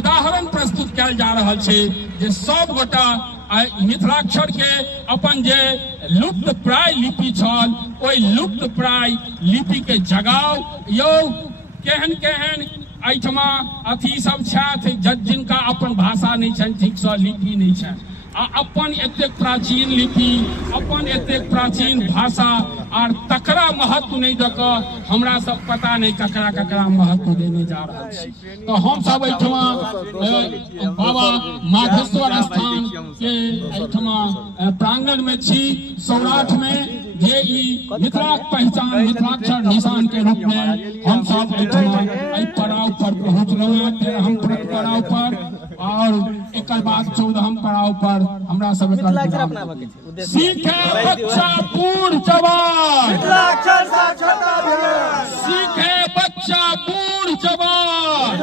उदाहरण प्रस्तुत कयल जा रहल छै जे सब गोटा मिथिलाक्षर के अपन जे लुप्त प्राय लिपि छल ओहि लुप्त प्राय लिपि के जगाओ यौ केहन केहन एहिठमा अथी सब छथि जिनका अपन भाषा नहीं छनि ठीक से लिपि नहीं छनि आ अपन एतेक प्राचीन लिपि अपन एतेक प्राचीन भाषा आर तकरा महत्व नहीं दऽ कऽ हमरा सब पता नहीं ककरा ककरा महत्व देने जा रहल छी। तो हम सब एहिठमा बाबा माधेश्वर स्थान के एहिठमा प्रांगण में छी सौराठ में जे मिथिला पहचान मिथिलाक्षर निशान के रूप में हम सब एहिठमा एहि पड़ाव पर पहुँचलहुँ हैं। हम पड़ाव पर और एक बाद 14हम पड़ाव पर हमरा सब सीखे बच्चा बूढ़ जवान सीखे बच्चा बूढ़ जवान